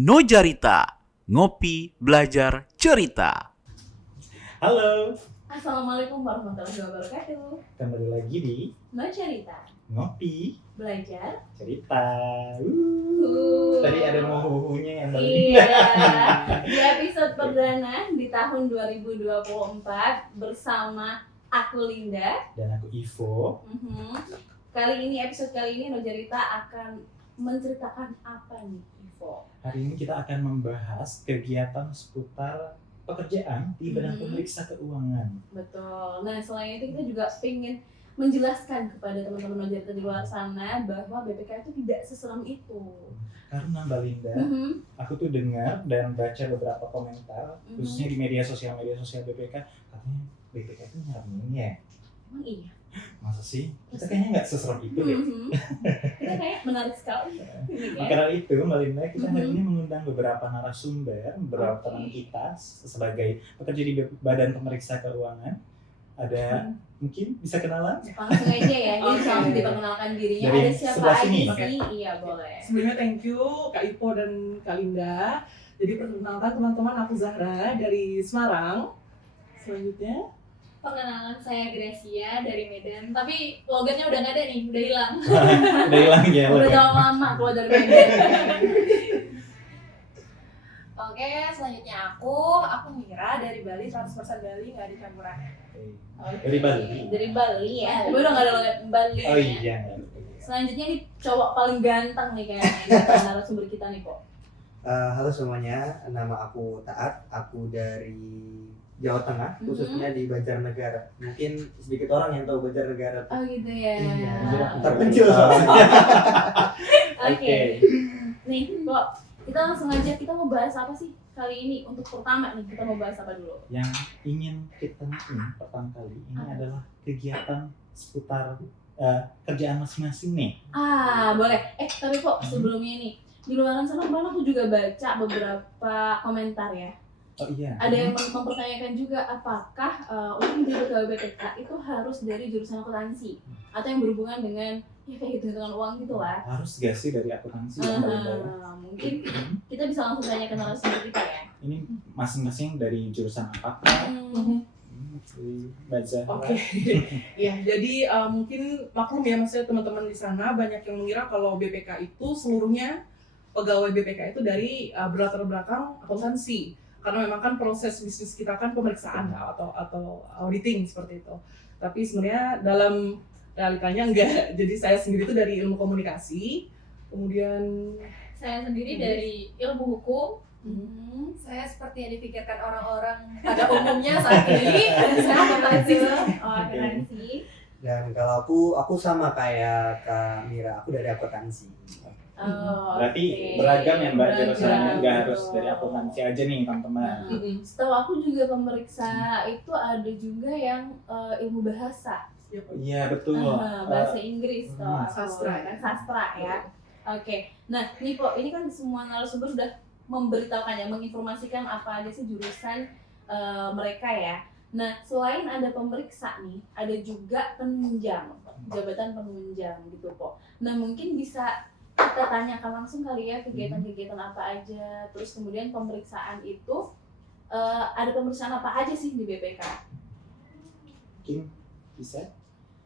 Nojarita, ngopi, belajar, cerita. Halo, Assalamualaikum warahmatullahi wabarakatuh. kembali lagi di Nojarita, Ngopi belajar. Cerita. Tadi ada mau huhunya yang Iya, di episode perdana di tahun 2024 bersama aku Linda. dan aku Ivo. Episode kali ini Nojarita akan menceritakan apa nih, Ivo? Hari ini kita akan membahas kegiatan seputar pekerjaan di badan pemeriksa keuangan. Betul. Nah, selain itu kita juga ingin menjelaskan kepada teman-teman Nojarita di luar sana bahwa BPK itu tidak seseram itu. Karena Mbak Linda, aku tuh dengar dan baca beberapa komentar, khususnya di media sosial BPK, katanya BPK itu nyaranin ya. Emang iya? Masa sih? Kita kayaknya nggak seserem itu deh. Kita kayak menarik sekali. Maka dari itu, Mbak Linda, kita hari ini mengundang beberapa narasumber, beberapa teman kita sebagai pekerja di badan pemeriksa keuangan. Ada mungkin bisa kenalan? Langsung aja ya, jadi langsung diperkenalkan dirinya. Dari Ada siapa sebelah aja sini. sih? Iya, boleh. Sebelumnya thank you Kak Ipo dan Kak Linda. Jadi perkenalkan teman-teman, aku Zahra dari Semarang. Selanjutnya Perkenalan, saya Gracia dari Medan, tapi logatnya udah nggak ada nih, udah hilang. Udah hilang ya. Udah Logan. jauh lama keluar dari Medan. Oke, selanjutnya aku Mira dari Bali, 100% Bali, nggak ada campurannya. Dari Bali. Dari Bali ya. Tapi udah nggak ada logat Bali. Oh ya. iya. Selanjutnya nih cowok paling ganteng nih kayaknya narasumber kita nih kok. Halo semuanya, nama aku Taat, aku dari Jawa Tengah, khususnya di Banjarnegara. Mungkin sedikit orang yang tahu Banjarnegara. Oh gitu ya. Iya, terpencil soalnya. Oke. Nih kok kita langsung aja, kita mau bahas apa sih kali ini? Untuk pertama nih kita mau bahas apa dulu? Yang ingin kita tanyain pertama kali ini adalah kegiatan seputar kerjaan masing-masing nih. Boleh. Tapi kok sebelumnya nih, di luar sana kemarin aku juga baca beberapa komentar ya. Oh iya. Ada yang mempertanyakan juga apakah untuk menjadi pegawai BPK itu harus dari jurusan akuntansi atau yang berhubungan dengan ya kayak hitung-hitungan uang gitu lah. Harus gak sih dari akuntansi? Mungkin kita bisa langsung tanya ke narasumber kita ya. Ini masing-masing dari jurusan apa? Dari Mbak Zahra. Oke. Ya, jadi mungkin maklum ya maksudnya teman-teman di sana banyak yang mengira kalau BPK itu seluruhnya pegawai BPK itu dari berlatar belakang akuntansi. Karena memang kan proses bisnis kita kan pemeriksaan atau auditing seperti itu. Tapi sebenarnya dalam realitanya enggak. Jadi saya sendiri itu dari ilmu komunikasi. Kemudian Saya sendiri dari ilmu hukum. Saya seperti yang dipikirkan orang-orang pada umumnya saat ini. Saya akuntansi. Akuntansi. Dan kalau aku sama kayak Kak Mira, aku dari akuntansi. Berarti beragam ya Mbak Beragam. jurusannya, nggak harus dari akuntansi aja nih teman-teman. Setahu aku juga pemeriksa itu ada juga yang ilmu bahasa. Iya betul. Bahasa Inggris toh. sastra. Sastra ya. Oke. Nah, nih kok ini kan semua narasumber sudah memberitahukan ya, menginformasikan apa aja sih jurusan mereka ya. Nah, selain ada pemeriksa nih, ada juga penunjang, jabatan penunjang gitu kok. Nah, mungkin bisa kita tanyakan langsung kali ya kegiatan-kegiatan apa aja, terus kemudian pemeriksaan itu ada pemeriksaan apa aja sih di BPK? Mungkin bisa.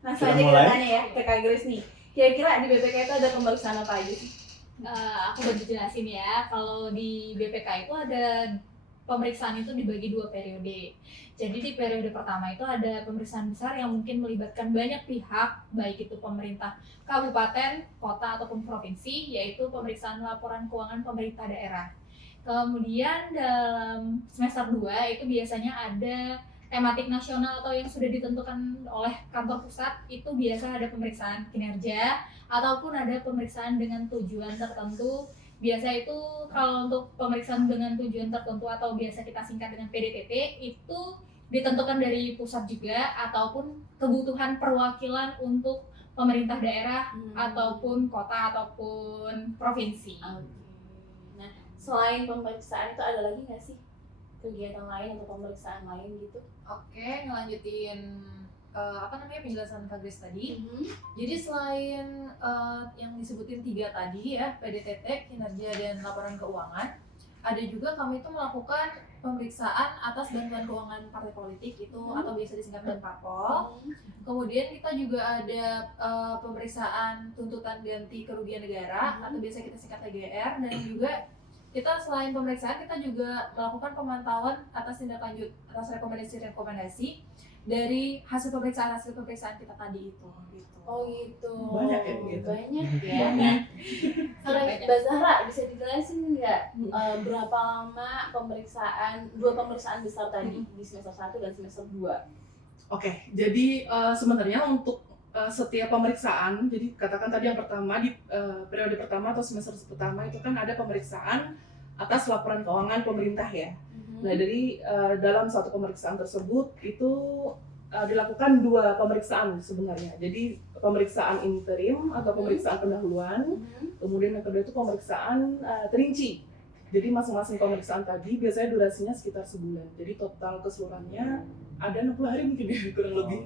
Langsung Kita aja kita mulai. tanya ya ke Kak Grace nih. Kira-kira di BPK itu ada pemeriksaan apa aja sih? Aku udah jelasin ya, kalau di BPK itu ada pemeriksaan itu dibagi 2 periode. Jadi di periode pertama itu ada pemeriksaan besar yang mungkin melibatkan banyak pihak, baik itu pemerintah kabupaten, kota, ataupun provinsi, yaitu pemeriksaan laporan keuangan pemerintah daerah. Kemudian dalam semester 2 itu biasanya ada tematik nasional atau yang sudah ditentukan oleh kantor pusat, itu biasa ada pemeriksaan kinerja ataupun ada pemeriksaan dengan tujuan tertentu. Biasa itu kalau untuk pemeriksaan dengan tujuan tertentu atau biasa kita singkat dengan PDTT itu ditentukan dari pusat juga ataupun kebutuhan perwakilan untuk pemerintah daerah ataupun kota ataupun provinsi. Nah, selain pemeriksaan itu ada lagi nggak sih kegiatan lain atau pemeriksaan lain gitu? Oke, ngelanjutin penjelasan Kak Grace tadi. Jadi selain yang disebutin 3 tadi ya, PDTT, kinerja dan laporan keuangan, ada juga kami itu melakukan pemeriksaan atas bantuan keuangan partai politik itu atau biasa disingkat Banparpol. Kemudian kita juga ada pemeriksaan tuntutan ganti kerugian negara atau biasa kita singkat TGR, dan juga kita selain pemeriksaan kita juga melakukan pemantauan atas tindak lanjut atas rekomendasi dari hasil pemeriksaan kita tadi itu gitu. Oh gitu. Banyak ya, gitu. Banyak ya. Banyak. Terus Mbak Zahra bisa dijelasin nggak berapa lama dua pemeriksaan besar tadi di semester 1 dan semester 2? Oke, jadi sebenarnya untuk setiap pemeriksaan, jadi katakan tadi yang pertama di periode pertama atau semester pertama itu kan ada pemeriksaan atas laporan keuangan pemerintah ya. Nah, dari dalam satu pemeriksaan tersebut itu dilakukan 2 pemeriksaan sebenarnya. Jadi pemeriksaan interim atau pemeriksaan pendahuluan, kemudian yang kedua itu pemeriksaan terinci. Jadi masing-masing pemeriksaan tadi biasanya durasinya sekitar sebulan. Jadi total keseluruhannya ada 60 hari mungkin ya, kurang lebih.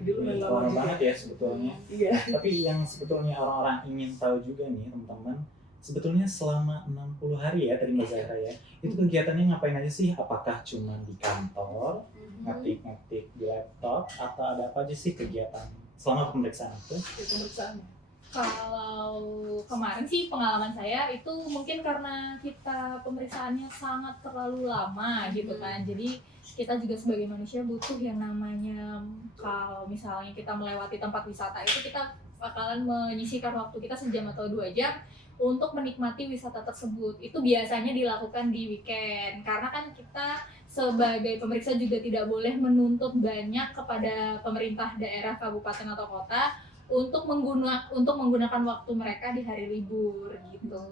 Jadi lumayan lama Lama juga. banget ya sebetulnya. Iya. Tapi yang sebetulnya orang-orang ingin tahu juga nih teman-teman, sebetulnya selama 60 hari ya tadi Mbak Zahra ya, itu kegiatannya ngapain aja sih? Apakah cuma di kantor, ngetik-ngetik di laptop, atau ada apa aja sih kegiatan selama pemeriksaan itu? Pemeriksaannya. Kalau kemarin sih pengalaman saya itu mungkin karena kita pemeriksaannya sangat terlalu lama gitu kan. Jadi kita juga sebagai manusia butuh yang namanya, kalau misalnya kita melewati tempat wisata itu kita bakalan menyisihkan waktu kita sejam atau 2 jam untuk menikmati wisata tersebut. Itu biasanya dilakukan di weekend karena kan kita sebagai pemeriksa juga tidak boleh menuntut banyak kepada pemerintah daerah, kabupaten atau kota untuk menggunakan waktu mereka di hari libur gitu.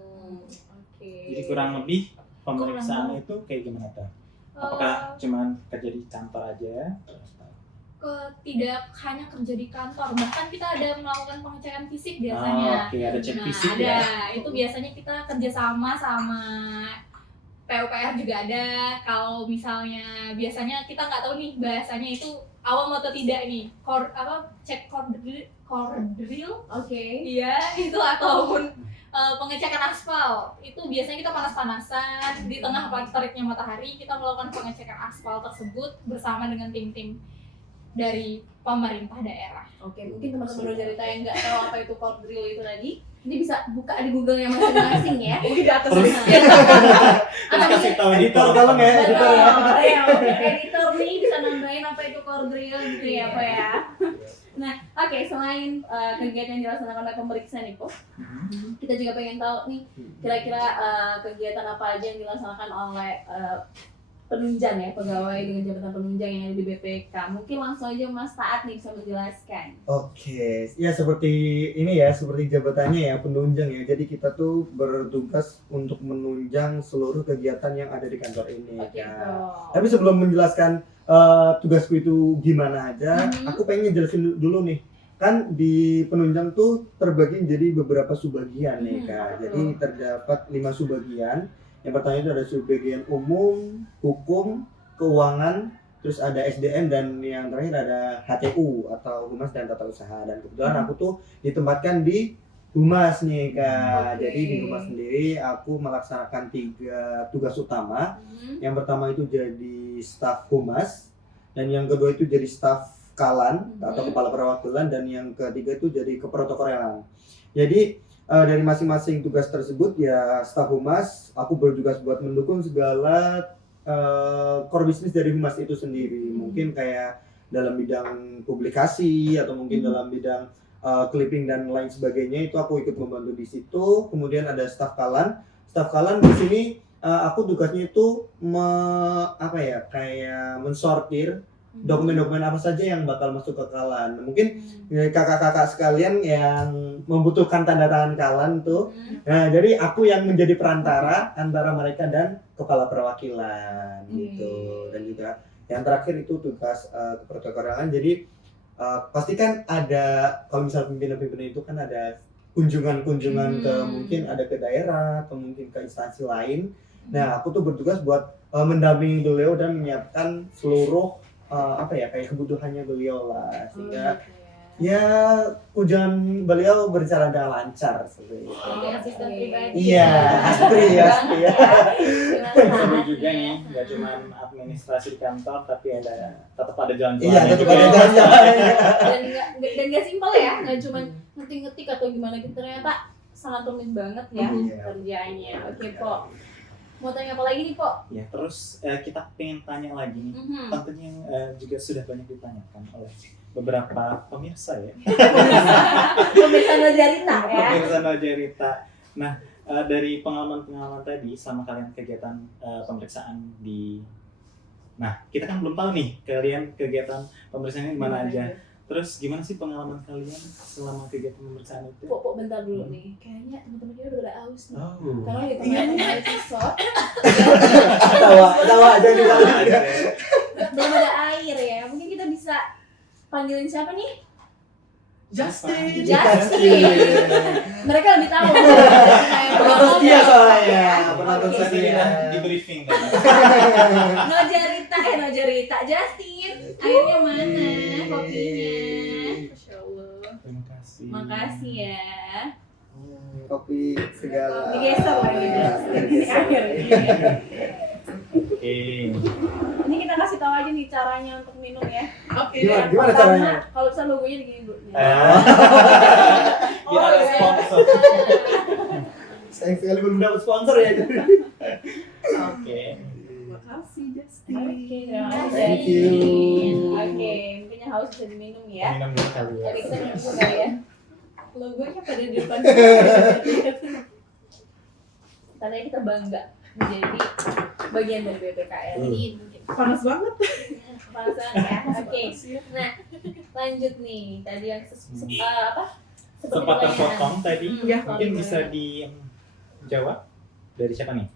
Oke. Jadi kurang lebih pemeriksaan itu kayak gimana tuh? Apakah cuma kerja di kantor aja? Tidak hanya kerja di kantor, bahkan kita ada melakukan pengecekan fisik biasanya. Oke, ada cek Nah, fisik ada. ya. Itu biasanya kita kerjasama sama PUPR juga ada. Kalau misalnya biasanya kita nggak tahu nih bahasanya itu awam atau tidak nih. Cek kordril. Oke. Iya, itu ataupun pengecekan aspal. Itu biasanya kita panas-panasan di tengah teriknya matahari, kita melakukan pengecekan aspal tersebut bersama dengan tim-tim dari pemerintah daerah. Oke, mungkin teman-teman Rojarita yang nggak tahu apa itu core drill itu tadi, ini bisa buka di Google-nya masing-masing ya. Mungkin di atas Terus Atau kasih tahu editor. Tolong ya, Betul, editor ya. ya, mungkin editor nih bisa nambahin apa itu core drill gitu ya Pak ya. Nah, oke, selain kegiatan yang dilaksanakan oleh pemeriksa nih Pak, kita juga pengen tahu nih kira-kira kegiatan apa aja yang dilaksanakan oleh penunjang ya, pegawai dengan jabatan penunjang yang ada di BPK. Mungkin langsung aja Mas Taat nih bisa menjelaskan. Oke, ya seperti ini ya, seperti jabatannya ya, penunjang ya. Jadi kita tuh bertugas untuk menunjang seluruh kegiatan yang ada di kantor ini. Oke, Ya. Bro. Tapi sebelum menjelaskan tugasku itu gimana aja, aku pengen jelasin dulu nih. Kan di penunjang tuh terbagi jadi beberapa subbagian nih Kak. Jadi terdapat 5 subbagian. Yang pertama itu ada subbagian umum, hukum, keuangan, terus ada SDM, dan yang terakhir ada HTU atau Humas dan Tata Usaha. Dan kebetulan aku tuh ditempatkan di Humas nih Kak. Jadi di Humas sendiri aku melaksanakan 3 tugas utama. Yang pertama itu jadi staf Humas, dan yang kedua itu jadi staf Kalan atau kepala perwakilan, dan yang ketiga itu jadi keprotokoleran. Jadi dari masing-masing tugas tersebut ya, staf Humas aku bertugas buat mendukung segala core bisnis dari Humas itu sendiri. Mungkin kayak dalam bidang publikasi atau mungkin dalam bidang clipping dan lain sebagainya, itu aku ikut membantu di situ. Kemudian ada staf Kalan. Staf Kalan di sini aku tugasnya itu kayak mensortir dokumen-dokumen apa saja yang bakal masuk ke Kalan. Mungkin kakak-kakak sekalian yang membutuhkan tanda tangan Kalan tuh. Nah, jadi aku yang menjadi perantara antara mereka dan kepala perwakilan gitu. Dan juga yang terakhir itu tugas keprotokoleran. Jadi pasti kan ada, kalau misalnya pimpinan-pimpinan itu kan ada kunjungan-kunjungan ke, mungkin ada ke daerah atau mungkin ke instansi lain. Nah, aku tuh bertugas buat mendampingi beliau dan menyiapkan seluruh kayak kebutuhannya beliau lah, sehingga Ya, ujian beliau berjalan dengan lancar seperti itu. Sebagai asisten pribadi. Iya, Aspri ya. Seru juga nih, nggak cuma administrasi di kantor, tapi tetap ada jalan-jalan. Iya, tetap ada jalan-jalan. Dan nggak simpel ya, nggak cuma ngetik-ngetik atau gimana gitu, ternyata sangat rumit banget ya Iya. kerjanya. Oke, Po. Mau tanya apa lagi nih, Po? Ya, terus kita pengen tanya lagi nih, tentunya yang juga sudah banyak ditanyakan oleh beberapa pemirsa ya. Pemirsa Nojarita ya. Pemirsa Nojarita. Nah, dari pengalaman-pengalaman tadi sama kalian kegiatan pemeriksaan di... Nah, kita kan belum tahu nih kalian kegiatan pemeriksaannya di mana aja. Terus gimana sih pengalaman kalian selama kegiatan pemeriksaan itu? Po, bentar dulu nih. Kayaknya teman-teman kita udah aus nih. Oh. Karena di tengah episode Tawa aja di dalam. belum ada air ya. Mungkin kita bisa panggilin siapa nih? Justin. Justin. Mereka lebih tahu. Penonton setia soalnya. Penonton Oke. Saya tadi setia. di briefing kan. Nojarita. Justin, airnya mana? Kopinya. Masya Allah. Terima kasih. Makasih ya. Kopi segala. Digeser lagi Justin. Ini air. Oke. Ini kita kasih tahu aja nih caranya untuk minum ya. Oke. Gimana Pertama, caranya? kalau bisa logonya begini dulu. Biar ada sponsor. Sayang sekali belum dapat sponsor ya. Oke. Makasih Justin. Oke, terima kasih. Thank you. Oke, mungkin yang haus bisa diminum ya. Minum dulu kali ya. Oke, kita minum dulu kali ya. Logonya pada di depan. Karena kita bangga menjadi bagian dari BPKL. Ini mungkin Panas banget. kepanasan ya. Oke. Nah, lanjut nih. Tadi yang apa? Seperti Sempat pertanyaan. terpotong tadi. Ya, Mungkin bisa dijawab dari siapa nih?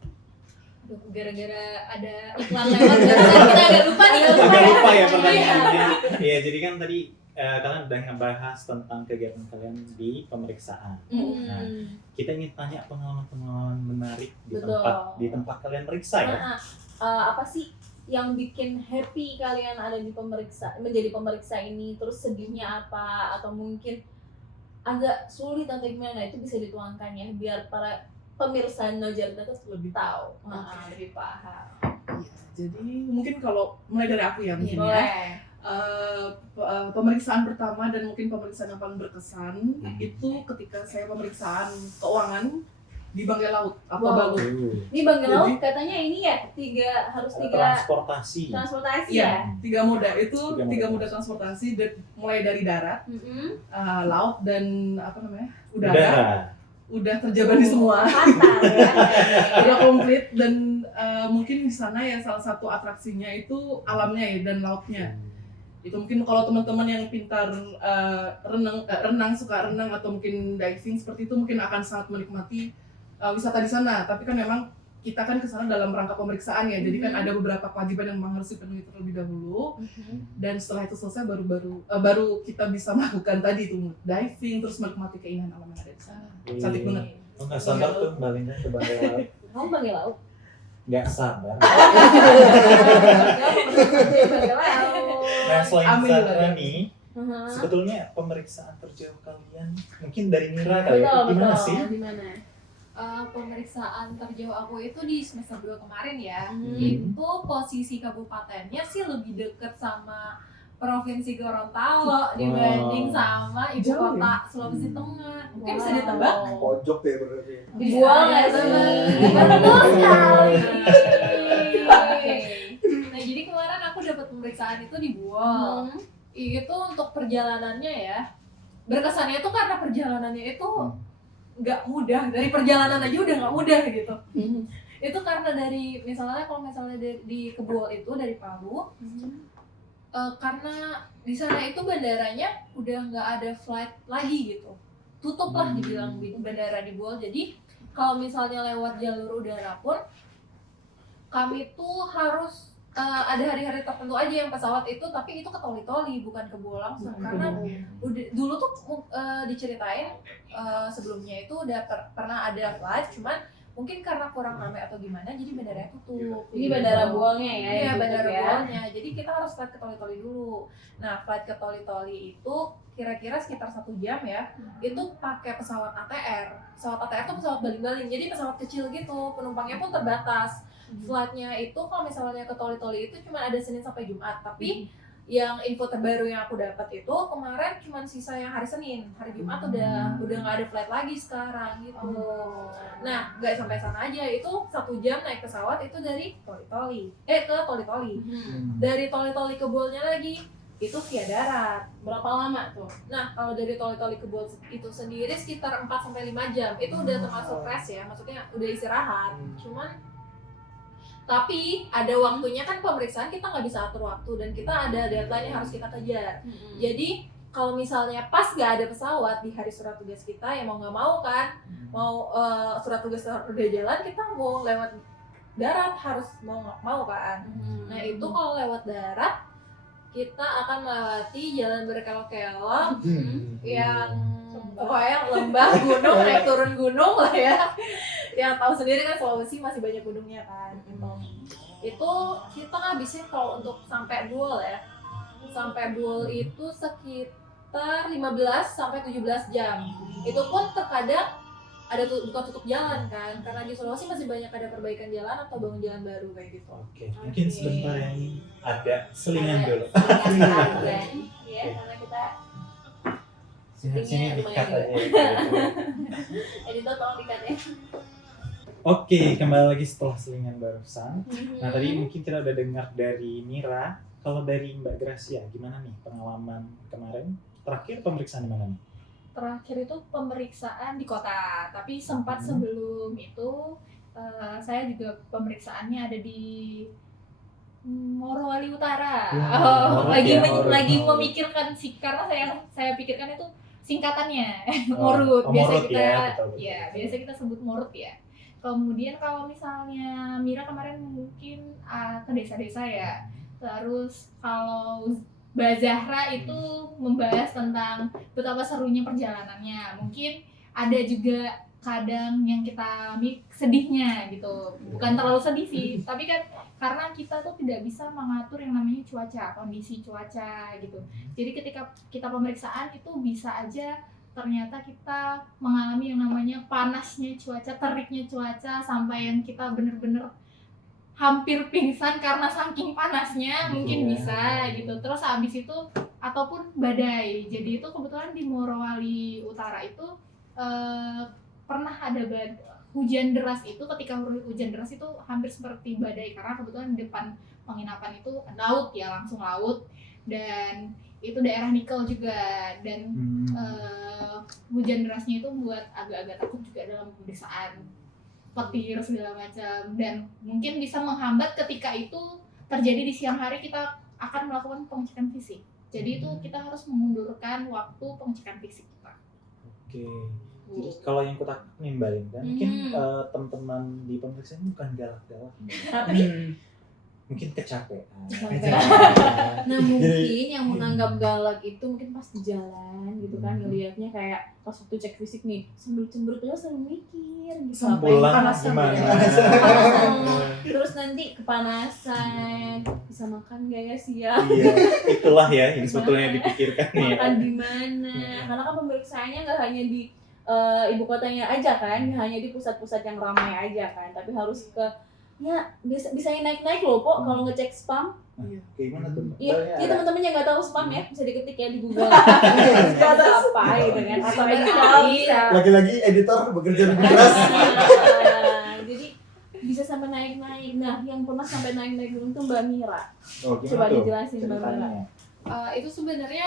Aduh, gara-gara ada iklan lewat barusan kita agak lupa nih. Agak lupa ya pertanyaannya. Iya, jadi kan tadi kalian udah ngebahas tentang kegiatan kalian di pemeriksaan. Nah, kita ingin tanya pengalaman-pengalaman menarik di Betul. tempat kalian periksa ya. Apa sih yang bikin happy kalian ada di menjadi pemeriksa ini, terus sedihnya apa, atau mungkin agak sulit atau gimana, itu bisa dituangkan ya biar para pemirsa Nojarita tuh lebih tahu, lebih paham. Jadi mungkin kalau mulai dari aku ya mungkin ya. Boleh. Pemeriksaan pertama dan mungkin pemeriksaan yang paling berkesan itu ketika saya pemeriksaan keuangan di Banggai Laut atau Wow. Balut. Ini Bang Jadi- Laut katanya ini ya harus tiga Transportasi. transportasi Iya, ya. 3 moda itu Tiga 3 moda. moda transportasi mulai dari darat, Mm-mm. laut dan apa namanya udara. Udara. Udah terjabar di semua. Pantar ya. Udah komplit dan mungkin di sana yang salah satu atraksinya itu alamnya ya dan lautnya. Itu mungkin kalau teman-teman yang pintar renang suka renang atau mungkin diving seperti itu mungkin akan sangat menikmati wisata di sana. Tapi kan memang kita kan ke sana dalam rangka pemeriksaan ya. Jadi kan ada beberapa kewajiban yang memang harus dipenuhi terlebih dahulu. Dan setelah itu selesai baru kita bisa melakukan tadi itu diving terus menikmati keindahan alam yang ada di sana. Cantik banget. Oh, nggak sabar tuh Mbak Linda ke Banggai Laut. Kamu Banggai Laut? Nggak sabar. Banggai Laut. Nah, selain Amin. Sandra nih, Uh-huh. sebetulnya pemeriksaan terjauh kalian mungkin dari Mira kali ya. Betul, Gimana betul. sih? Di mana? Pemeriksaan terjauh aku itu di semester 2 kemarin ya. Hmm. Itu posisi kabupatennya sih lebih deket sama Provinsi Gorontalo dibanding sama ibu Jauh kota Sulawesi Tengah. Mungkin bisa Wow. ditebak. Pojok ya berarti. Dijual nggak sih? Betul sekali. Oke. Nah, jadi kemarin aku dapat pemeriksaan itu di Buol. Itu untuk perjalanannya ya. Berkesannya itu karena perjalanannya itu nggak mudah. Dari perjalanan aja udah nggak mudah gitu. Itu karena dari misalnya kalau misalnya di Kebuol itu dari Palu, karena di sana itu bandaranya udah nggak ada flight lagi gitu, tutup lah dibilang bandara di Buol. Jadi kalau misalnya lewat jalur udara pun kami tuh harus ada hari-hari tertentu aja yang pesawat itu, tapi itu ke Toli-Toli bukan ke Buol langsung. Karena udah dulu tuh diceritain sebelumnya itu udah pernah ada flight, cuman mungkin karena kurang ramai atau gimana jadi bandaranya tutup. Ini bandara buangnya ya? Iya, yang tutup bandara ya? buangnya. Jadi kita harus flight ke Toli-Toli dulu. Nah, flight ke Toli-Toli itu kira-kira sekitar 1 jam ya. Itu pakai pesawat ATR. Pesawat ATR tuh pesawat baling-baling. Jadi pesawat kecil gitu. Penumpangnya pun terbatas. Flightnya itu kalau misalnya ke Toli-Toli itu cuma ada Senin sampai Jumat. Tapi yang info terbaru yang aku dapat itu kemarin cuma sisa yang hari Senin. Hari Jumat udah nggak ada flight lagi sekarang gitu. Nah, nggak sampai sana aja, itu 1 jam naik pesawat itu dari Toli-Toli ke Toli-Toli. Dari Toli-Toli ke Bolnya lagi itu via darat. Berapa lama tuh? Nah, kalau dari Toli-Toli ke Bol itu sendiri sekitar 4 sampai 5 jam. Itu udah termasuk rest ya, maksudnya udah istirahat. Cuman tapi ada waktunya kan pemeriksaan, kita nggak bisa atur waktu dan kita ada deadline yang harus kita kejar. Jadi kalau misalnya pas nggak ada pesawat di hari surat tugas kita, ya mau nggak mau kan, mau surat tugas udah jalan, kita mau lewat darat harus mau nggak mau kan. Nah itu kalau lewat darat kita akan melewati jalan berkelok-kelok yang pokoknya lembah, gunung, naik turun gunung lah ya. Ya tahu sendiri kan Sulawesi masih banyak gunungnya kan gitu. Itu kita ngabisin kalau untuk sampai Bul ya. Sampai Bul itu sekitar 15 sampai 17 jam. Itu pun terkadang ada bukan tutup jalan kan, karena di Sulawesi masih banyak ada perbaikan jalan atau bangun jalan baru kayak gitu. Oke, mungkin sebentar yang ada selingan dulu. Ya, karena kita Sini dikat aja. editor tolong dikat ya. Oke, kembali lagi setelah selingan barusan. Nah tadi mungkin kita udah dengar dari Mira. Kalau dari Mbak Gracia, gimana nih pengalaman kemarin? Terakhir pemeriksaan di mana nih? Terakhir itu pemeriksaan di kota, tapi sempat sebelum itu saya juga pemeriksaannya ada di Morowali Utara. Lagi memikirkan sih, karena saya pikirkan itu singkatannya Morut. Biasa kita biasa kita sebut Morut ya. Kemudian kalau misalnya Mira kemarin mungkin ke desa-desa ya. Terus kalau Mbak Zahra itu membahas tentang betapa serunya perjalanannya. Mungkin ada juga kadang yang kita sedihnya gitu. Bukan terlalu sedih sih, tapi kan karena kita tuh tidak bisa mengatur yang namanya cuaca, kondisi cuaca gitu. Jadi ketika kita pemeriksaan itu bisa aja ternyata kita mengalami yang namanya panasnya cuaca, teriknya cuaca, sampai yang kita bener-bener hampir pingsan karena saking panasnya, mungkin bisa gitu. Terus habis itu ataupun badai. Jadi itu kebetulan di Morowali Utara itu pernah ada hujan deras. Itu ketika hujan deras itu hampir seperti badai, karena kebetulan di depan penginapan itu laut ya, langsung laut, dan itu daerah nikel juga, dan hujan derasnya itu buat agak-agak takut juga dalam pemeriksaan, petir segala macam, dan mungkin bisa menghambat ketika itu terjadi di siang hari kita akan melakukan pengecekan fisik. Jadi itu kita harus mengundurkan waktu pengecekan fisik kita. Oke. Jadi kalau yang aku takut nih Mbak Linda, mungkin teman-teman di pemeriksaan bukan galak-galak, Tapi mungkin kecapean. nah mungkin yang menganggap galak itu mungkin pas di jalan gitu kan, ngelihatnya kayak pas waktu cek fisik nih sambil cemberut aja, sambil mikir gitu, apa yang Pulang panas gimana? terus nanti kepanasan, bisa makan gak ya siang, Iya, itulah ya yang sebetulnya dipikirkan nih. makan di mana, karena kan pemeriksaannya nggak hanya di ibu kotanya aja kan, nggak hanya di pusat-pusat yang ramai aja kan, tapi harus ke ya bisa naik-naik loh Pok kalau ngecek spam. Gimana tuh? Mbak? Iya, Soalnya jadi ada- teman-teman yang nggak tahu spam ya bisa diketik ya di Google. Nggak tahu apa gitu kan, atau editor bisa. Lagi-lagi editor bekerja lebih keras. Nah, jadi bisa sampai naik-naik. Nah, yang pernah sampai naik-naik gunung tuh Mbak Mira. Oh, gimana Coba tuh dijelasin Mbak Mira. ceritanya? Itu sebenarnya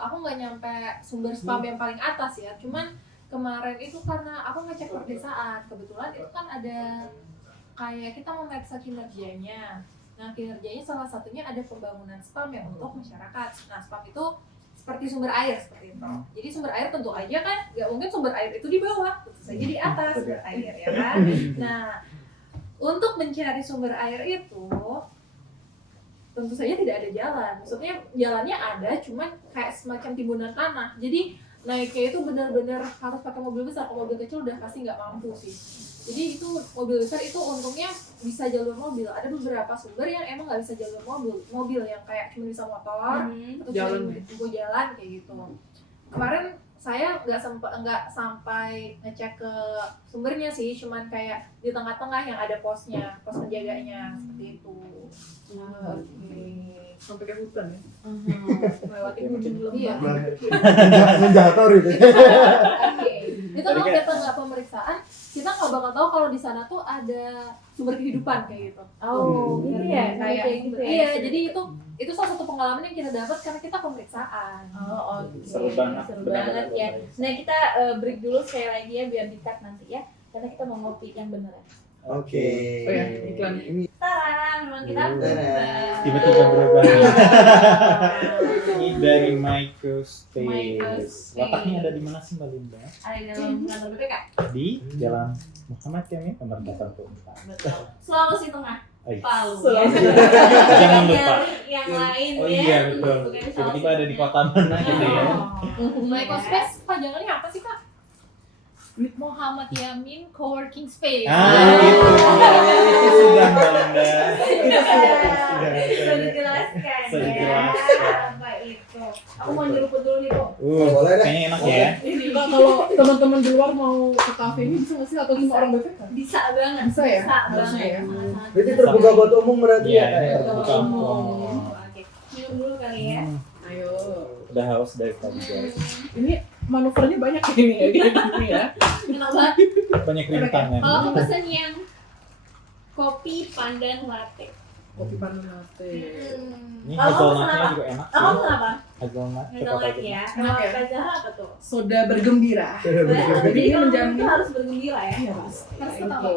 aku nggak nyampe sumber spam yang paling atas ya. Cuman kemarin itu karena aku ngecek perdesaan, kebetulan itu kan ada kayak kita memeriksa kinerjanya. Nah kinerjanya salah satunya ada pembangunan spam ya untuk masyarakat. Nah spam itu seperti sumber air seperti itu. Jadi sumber air tentu aja kan nggak mungkin sumber air itu di bawah, tentu saja di atas sumber air ya kan. Nah untuk mencari sumber air itu tentu saja tidak ada jalan. Maksudnya jalannya ada, cuman kayak semacam timbunan tanah. Jadi naiknya itu benar-benar harus pakai mobil besar. Kalau mobil kecil udah pasti nggak mampu sih. Jadi itu mobil besar itu untungnya bisa jalur mobil. Ada beberapa sumber yang emang nggak bisa jalur mobil yang kayak cuma bisa motor atau Jalan, cuma jalan kayak gitu. Kemarin saya nggak sampai ngecek ke sumbernya sih, cuman kayak di tengah-tengah yang ada pos penjaganya seperti itu. Sampai ke hutan ya. Melewati gunung Iya. Menjatuh itu. Itu kalau kita nggak pemeriksaan, kita nggak bakal tahu kalau di sana tuh ada sumber kehidupan kayak gitu. Oh, gitu ya, kayak gitu ya. Iya, jadi itu salah satu pengalaman yang kita dapat karena kita pemeriksaan. Oh, oke. Seru banget, Seru benar-benar banget ya. benar. Nah, kita break dulu sekali lagi ya biar di-cut nanti ya. Karena kita mau ngopi yang beneran. Oke. Oh ya, iklan. Ini Tara, memang kita Tara. berubah. Tiba-tiba berubah. Ini dari Maiko Maiko Space. Space. Letaknya ada di mana sih Mbak Linda? Ada di dalam kantor BPK. Di Jalan Muhammad Yamin nomor 84. Betul. Sulawesi Tengah. Ais. Palu. Sulawesi Ya. Jangan lupa. Yang lain Oh ya. iya betul. Bukan di Tiba-tiba Sulawesi ada di Tengah. kota mana gitu ya. Microspace panjangannya apa sih Kak? Muhammad Yamin Coworking Space. Itu sudah Mbak Linda. Sudah dijelaskan Sudah ya. dijelaskan. Apa itu? Aku mau nyeruput dulu nih, Bu. boleh deh. Kayaknya enak ya. Ini Kak, kalau teman-teman di luar mau ke kafe ini bisa nggak sih atau cuma orang BPK? Bisa banget. Bisa ya? Bisa Harusnya banget. ya. Sangat-sangat Berarti bisa. terbuka buat umum berarti Iya, ya ini kayak. terbuka umum. Oke. Minum dulu kali ya. Ayo. Udah haus dari tadi guys. Ini manuvernya banyak ini ya, gini ya. Enak banget. Banyak rintangan. Kalau aku pesen yang kopi pandan latte. Kopi pandan latte. Ini Kalau kamu pesen hazelnutnya apa? juga enak. Kamu pesen apa? Hazelnut, Hazelnut coklat ya. Enak Kalau ya? Kak Zahra apa tuh? Soda bergembira. Sudah begitu. Jadi ini kalau menjamin- itu harus bergembira ya. Iya mas. Harus ketawa.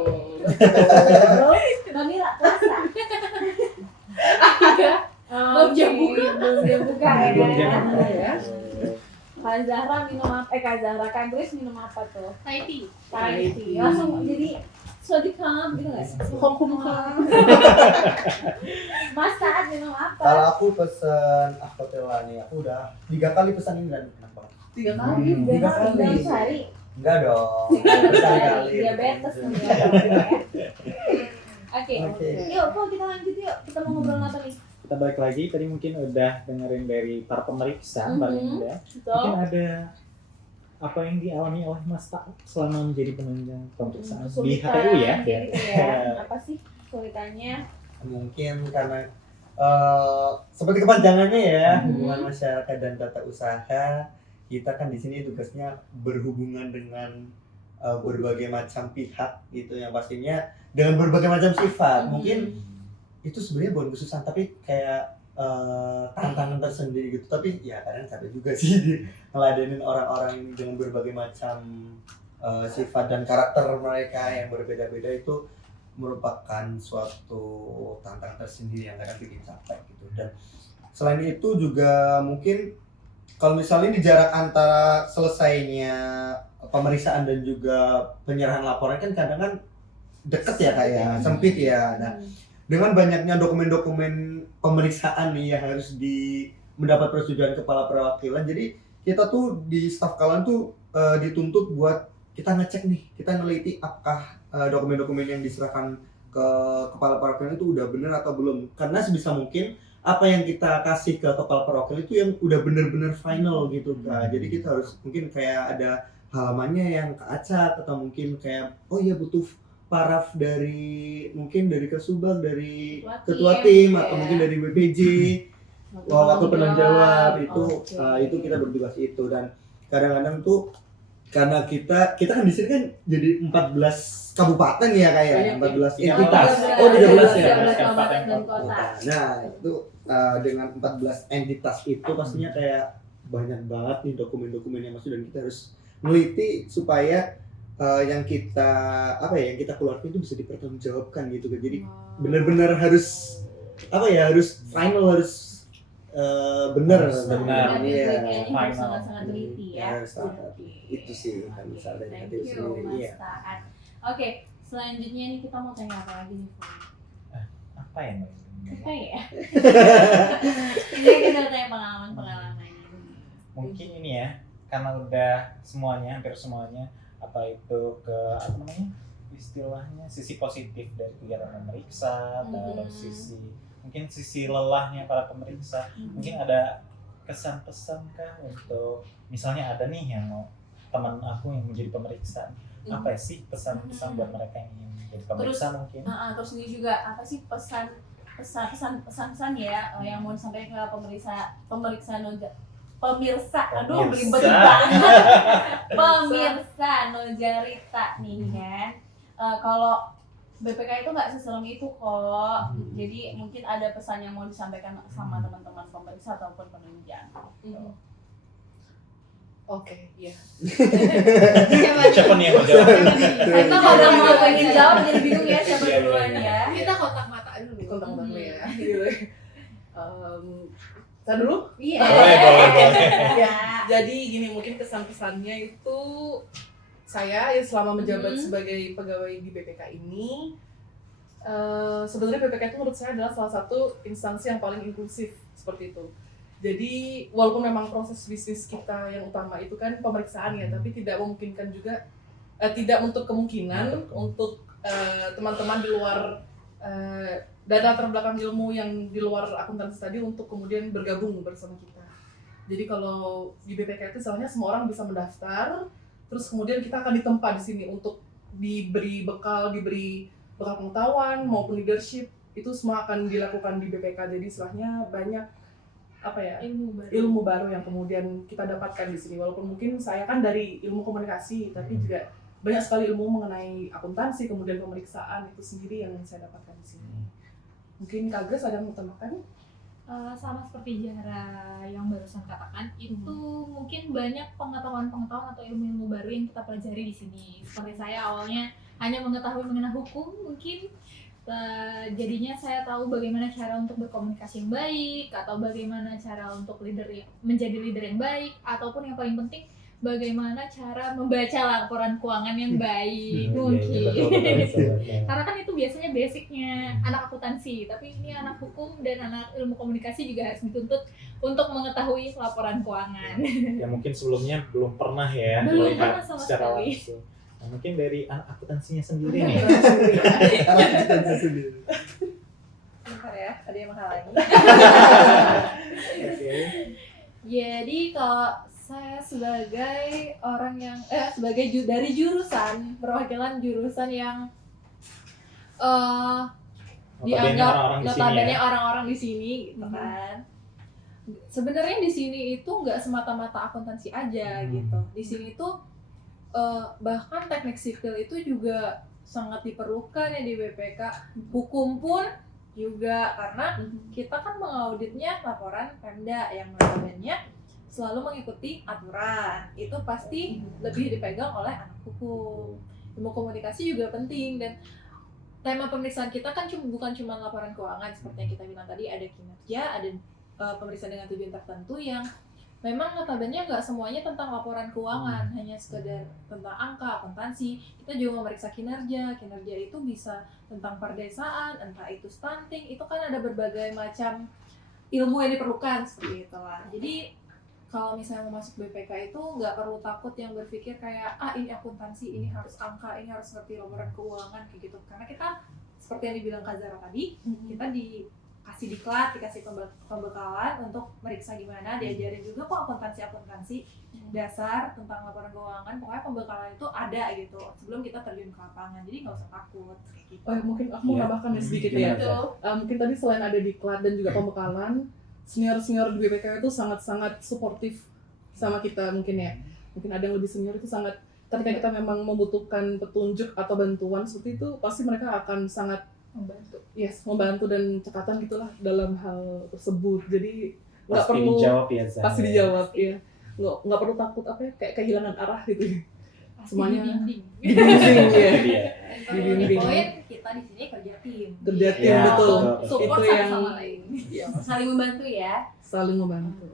Mbak Mira, puasa. Belum jam buka. Belum jam buka ya. Belum jam buka. Ya. Kak Zahra minum apa? Kak Zahra, Kak Grace minum apa tuh? Thai tea. Thai tea. Langsung jadi sodikam gitu nggak sih? Mas Saad minum apa? Kalau aku pesen Akotela nih, aku udah 3 kali pesan ini dan enak banget. 3 kali. Tiga kali. Dalam sehari. Enggak dong. Berkali-kali. Diabetes nih ya. Oke. Oke. Yuk, Po, kita lanjut yuk. Kita mau ngobrol apa nih? Kita balik lagi, tadi mungkin udah dengerin dari para pemeriksa Mbak Linda. Mungkin Betul. ada apa yang dialami oleh Mas Tak selama menjadi penunjang pemeriksaan di Kesulitan HTU ya? gitu ya. Apa sih kesulitannya? Mungkin karena seperti kepanjangannya ya, Mhm. hubungan masyarakat dan tata usaha. Kita kan di sini tugasnya berhubungan dengan berbagai macam pihak gitu, yang pastinya dengan berbagai macam sifat. Mungkin itu sebenarnya bukan khususan, tapi kayak tantangan tersendiri gitu. Tapi ya kadang capek juga sih ngeladenin orang-orang dengan berbagai macam sifat dan karakter mereka yang berbeda-beda. Itu merupakan suatu tantangan tersendiri yang kadang bikin capek gitu. Dan selain itu juga mungkin kalau misalnya di jarak antara selesainya pemeriksaan dan juga penyerahan laporan kan kadang kan deket ya kayak sempit ya. Nah, dengan banyaknya dokumen-dokumen pemeriksaan nih yang harus mendapat persetujuan kepala perwakilan, jadi kita tuh di staf kalan tuh dituntut buat kita ngecek nih, kita neliti apakah dokumen-dokumen yang diserahkan ke kepala perwakilan itu udah benar atau belum. Karena sebisa mungkin apa yang kita kasih ke kepala perwakilan itu yang udah benar-benar final gitu Kak. Jadi kita harus mungkin kayak ada halamannya yang keacak, atau mungkin kayak oh iya butuh paraf dari mungkin dari Kasubag, dari ketua tim, atau mungkin dari BPJ, waktu penanggung jawab itu kita bertugas itu. Dan kadang-kadang tuh karena kita kan di sini kan jadi 14 kabupaten ya kayak 14 entitas. Oh 13 ya. 13 kabupaten dan kota. Nah itu dengan 14 entitas itu pastinya kayak banyak banget nih dokumen-dokumen yang masuk, dan kita harus meliti supaya yang kita keluarkan itu bisa dipertanggungjawabkan gitu kan. Jadi benar-benar harus harus final, harus benar. Benar. Iya. Harus sangat-sangat teliti ya. Harus sangat. Itu sih kan misalnya Thank dari you, sendiri. Mas Iya. Taat. Oke, selanjutnya nih kita mau tanya apa lagi nih, Fon? Apa ya Mbak Linda? Apa ya? Ini kita tanya pengalaman-pengalamannya. Mungkin ini ya, karena udah semuanya, hampir semuanya, apa itu istilahnya sisi positif dari kegiatan memeriksa, terus mungkin sisi lelahnya para pemeriksa, mungkin ada kesan-pesan kah untuk misalnya ada nih yang mau teman aku yang menjadi pemeriksa, apa sih pesan-pesan buat mereka yang ingin menjadi pemeriksa mungkin? Terus ini juga apa sih pesan-pesan ya yang mau disampaikan ke pemirsa, aduh belibet banget. Pemirsa Nojarita nih kan. Kalau BPK itu nggak seserem itu kok. Jadi mungkin ada pesan yang mau disampaikan sama teman-teman pemeriksa ataupun penunjang. Oke, iya. Siapa nih yang mau jawab? Kita kalau mau pengen jawab jadi bingung ya siapa duluan ya. Kita kontak mata dulu nih. Kontak dulu ya. Gitu. Saya dulu? Iya. Boleh. Jadi gini, mungkin kesan-pesannya itu saya yang selama menjabat sebagai pegawai di BPK ini, sebenarnya BPK itu menurut saya adalah salah satu instansi yang paling inklusif seperti itu. Jadi walaupun memang proses bisnis kita yang utama itu kan pemeriksaan ya, tapi tidak memungkinkan juga, tidak untuk kemungkinan untuk teman-teman di luar dan latar belakang ilmu yang di luar akuntansi tadi untuk kemudian bergabung bersama kita. Jadi kalau di BPK itu soalnya semua orang bisa mendaftar, terus kemudian kita akan ditempa di sini untuk diberi bekal pengetahuan maupun leadership, itu semua akan dilakukan di BPK. Jadi istilahnya banyak ilmu baru yang kemudian kita dapatkan di sini. Walaupun mungkin saya kan dari ilmu komunikasi, tapi juga banyak sekali ilmu mengenai akuntansi, kemudian pemeriksaan itu sendiri yang saya dapatkan di sini. Mungkin Kak Grace ada yang mau tambahkan? Sama seperti Zahra yang barusan katakan, itu mungkin banyak pengetahuan-pengetahuan atau ilmu-ilmu baru yang kita pelajari di sini. Seperti saya awalnya hanya mengetahui mengenai hukum, mungkin jadinya saya tahu bagaimana cara untuk berkomunikasi yang baik, atau bagaimana cara untuk menjadi leader yang baik, ataupun yang paling penting bagaimana cara membaca laporan keuangan yang baik mungkin. Karena kan itu biasanya basicnya anak akuntansi, tapi ini anak hukum dan anak ilmu komunikasi juga harus dituntut untuk mengetahui laporan keuangan. Ya mungkin sebelumnya belum pernah ya Belum melihat pernah sama secara sekali. langsung. Nah, mungkin dari anak akuntansinya sendiri nih. Bentar ya, ada yang menghalangi. Oke. Jadi kalau saya sebagai orang yang dari jurusan perwakilan jurusan yang dianggap notabene orang-orang di sini gitu kan. Sebenarnya di sini itu nggak semata-mata akuntansi aja gitu. Di sini tuh bahkan teknik sipil itu juga sangat diperlukan ya di BPK. Hukum pun juga, karena kita kan mengauditnya laporan Pemda yang notabene selalu mengikuti aturan. Itu pasti lebih dipegang oleh anak hukum. Ilmu komunikasi juga penting, dan tema pemeriksaan kita kan bukan cuma laporan keuangan seperti yang kita bilang tadi, ada kinerja, ada pemeriksaan dengan tujuan tertentu yang memang notabene nggak semuanya tentang laporan keuangan, hanya sekedar tentang angka, akuntansi. Kita juga memeriksa kinerja. Kinerja itu bisa tentang perdesaan, entah itu stunting, itu kan ada berbagai macam ilmu yang diperlukan seperti itulah. Jadi kalau misalnya mau masuk BPK itu nggak perlu takut yang berpikir kayak ini akuntansi, ini harus angka, ini harus ngerti laporan keuangan kayak gitu. Karena kita seperti yang dibilang Kak Zara tadi, kita dikasih diklat, dikasih pembekalan untuk meriksa gimana, diajarin juga kok akuntansi dasar tentang laporan keuangan. Pokoknya pembekalan itu ada gitu sebelum kita terjun ke lapangan, jadi nggak usah takut gitu. Mungkin aku mau tambahkan sedikit ya. Mungkin tadi selain ada diklat dan juga pembekalan, senior di BPK itu sangat-sangat suportif sama kita mungkin ya. Mungkin ada yang lebih senior itu sangat, ketika kita memang membutuhkan petunjuk atau bantuan seperti itu, pasti mereka akan sangat membantu dan cekatan gitulah dalam hal tersebut. Jadi nggak perlu dijawab ya, Zah. pasti dijawab ya. Nggak perlu takut kayak kehilangan arah gitu. Semuanya dibimbing ya. Dibimbing. Poin kita di sini kerja tim. Kerja tim, Ya, betul. Support Itu satu yang sama lain. Saling membantu ya. saling membantu.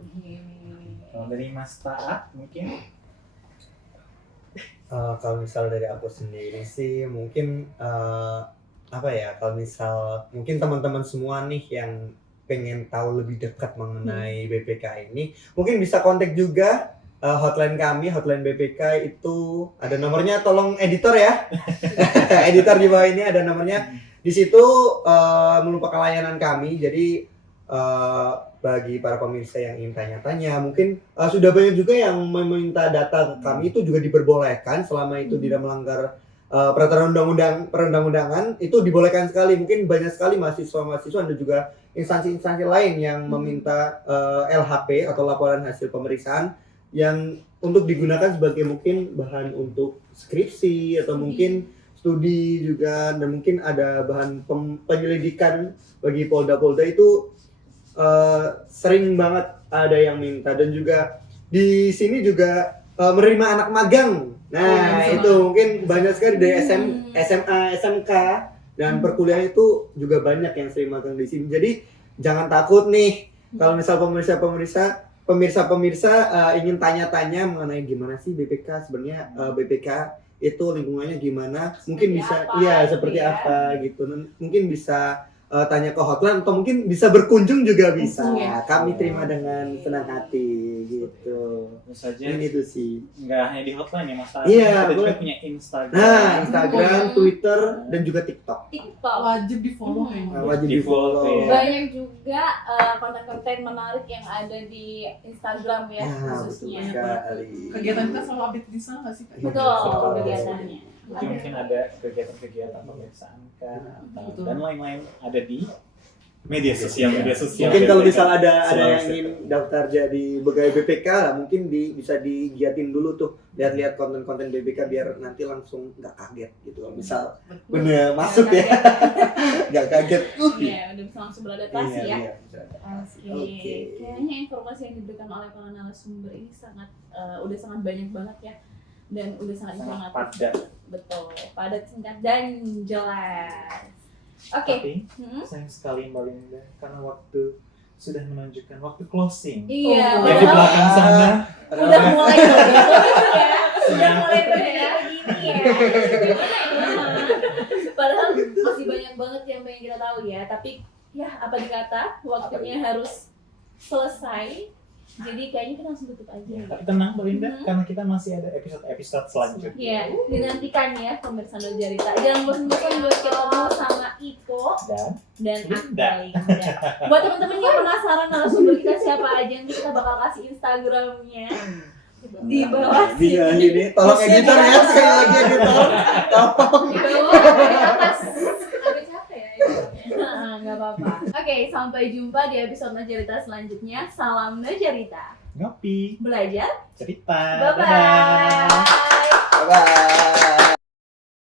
Kalau dari Mas Taat mungkin Kalau misal dari aku sendiri sih mungkin kalau misal mungkin teman-teman semua nih yang pengen tahu lebih dekat mengenai BPK ini, mungkin bisa kontak juga hotline kami, hotline BPK itu ada nomornya, tolong editor ya. Editor di bawah ini ada nomornya. Di situ merupakan layanan kami. Jadi bagi para pemirsa yang ingin tanya-tanya, mungkin sudah banyak juga yang meminta data ke kami, itu juga diperbolehkan selama itu tidak melanggar peraturan perundang-undangan, itu dibolehkan sekali. Mungkin banyak sekali mahasiswa-mahasiswa dan juga instansi-instansi lain yang meminta LHP atau laporan hasil pemeriksaan yang untuk digunakan sebagai mungkin bahan untuk skripsi atau mungkin studi juga, dan mungkin ada bahan penyelidikan bagi polda-polda itu sering banget ada yang minta. Dan juga di sini juga menerima anak magang. Nah, itu mungkin banyak sekali dari SMA, SMK dan perkuliahan itu juga banyak yang sering magang di sini. Jadi jangan takut nih kalau misal pemirsa ingin tanya-tanya mengenai gimana sih BPK sebenarnya, BPK itu lingkungannya gimana, mungkin bisa seperti apa gitu. Mungkin bisa tanya ke hotline atau mungkin bisa berkunjung juga bisa. Kami terima dengan senang hati gitu. Terus saja Ini tuh sih. nggak hanya di hotline ya Mas Tara. Iya, Kita juga boleh. punya Instagram. Nah, Instagram, Twitter, dan juga TikTok. TikTok. Wajib di follow ya. Nah, wajib Di follow, di-follow. ya. Banyak juga konten-konten menarik yang ada di Instagram ya, Nah, betul khususnya. sekali. Kegiatan kita selalu update di sana nggak sih Kak? Betul, Betul. kegiatannya. Jadi mungkin ada kegiatan-kegiatan pemeriksaan kah, Betul. dan lain-lain ada di media sosial. Mungkin kalau misal ada yang Sulawesi. ingin daftar jadi pegawai BPK lah, mungkin bisa digiatin dulu tuh, lihat-lihat konten-konten BPK biar nanti langsung nggak kaget gitu. Misal bener masuk ya, nggak kaget. Iya, udah bisa langsung beradaptasi ya. Iya, bisa. Oke. Oke. Kayaknya informasi yang diberikan oleh para narasumber ini udah sangat banyak banget ya, dan udah sangat Sangat informatif. padat. Betul, padat, singkat, dan jelas. Oke. Tapi sayang sekali Mbak Linda karena waktu sudah menunjukkan waktu closing. Iya, Yang di belakang sana udah mulai ya, udah mulai begini ya. Padahal masih banyak banget yang pengen kita tahu ya, tapi ya apa dikata waktunya harus selesai. Jadi kayaknya kita langsung tutup aja. Tapi tenang Mbak Linda, karena kita masih ada episode selanjutnya. Iya, dinantikan ya pemirsa Nur Jarita. Jangan bosan-bosan buat ketemu sama Iko dan Linda. Linda. Buat teman-teman yang penasaran narasumber kita siapa aja, nanti kita bakal kasih Instagramnya di bawah Iya, sini. ini tolong editor ya, sekali lagi editor. Tolong. Di bawah, di atas. Agak capek ya editornya. Nggak apa-apa. Oke, sampai jumpa di episode Nur Jarita selanjutnya. Salam Nur Jarita. Ngopi, Belajar. cerita. Bye-bye. Dadah. Bye.